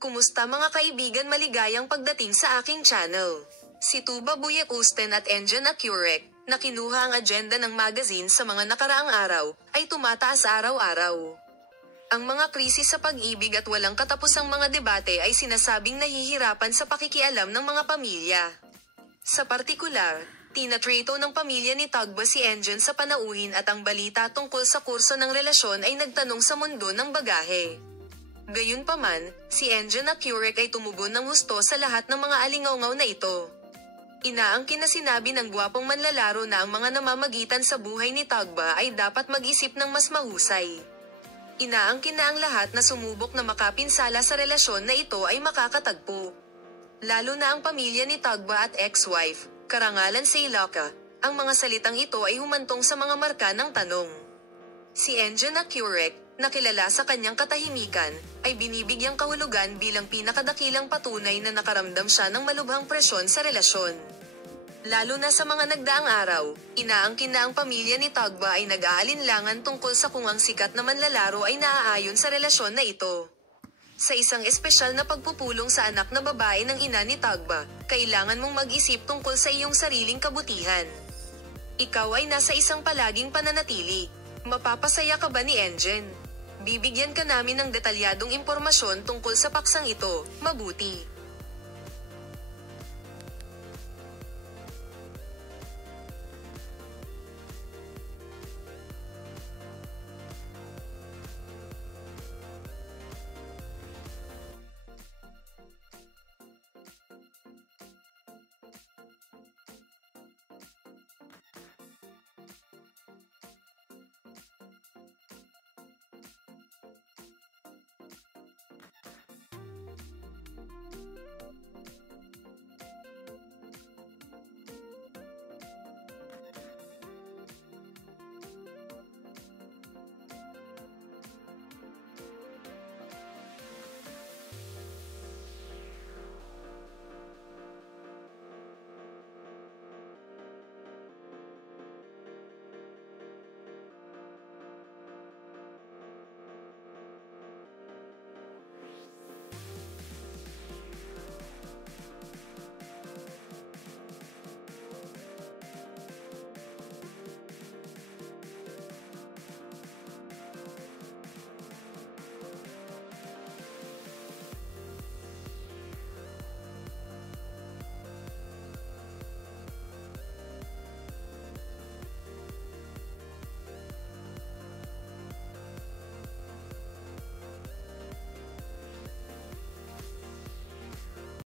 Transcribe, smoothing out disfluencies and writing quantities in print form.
Kumusta mga kaibigan, maligayang pagdating sa aking channel. Si Tuba Buyakusten at Engin Accurek, na kinuha ang agenda ng magazine sa mga nakaraang araw, ay tumataas araw-araw. Ang mga krisis sa pag-ibig at walang katapusang mga debate ay sinasabing nahihirapan sa pakikialam ng mga pamilya. Sa partikular, tinatrato ng pamilya ni Tagba si Engin sa panauhin at ang balita tungkol sa kurso ng relasyon ay nagtanong sa mundo ng bagahe. Gayunpaman, si Engin Accurek ay tumugon ng husto sa lahat ng mga alingaw-ngaw na ito. Inaangkin na sinabi ng gwapong manlalaro na ang mga namamagitan sa buhay ni Tagba ay dapat mag-isip ng mas mahusay. Inaangkin na ang lahat na sumubok na makapinsala sa relasyon na ito ay makakatagpo. Lalo na ang pamilya ni Tagba at ex-wife, karangalan sa Ilocos. Ang mga salitang ito ay humantong sa mga marka ng tanong. Si Engin Accurek, na kilala sa kanyang katahimikan, ay binibigyang kahulugan bilang pinakadakilang patunay na nakaramdam siya ng malubhang presyon sa relasyon. Lalo na sa mga nagdaang araw, inaangkin na ang pamilya ni Tagba ay nag-aalinlangan tungkol sa kung ang sikat na manlalaro ay naaayon sa relasyon na ito. Sa isang espesyal na pagpupulong sa anak na babae ng ina ni Tagba, kailangan mong mag-isip tungkol sa iyong sariling kabutihan. Ikaw ay nasa isang palaging pananatili. Mapapasaya ka ba ni Engin? Bibigyan ka namin ng detalyadong impormasyon tungkol sa paksang ito, mabuti.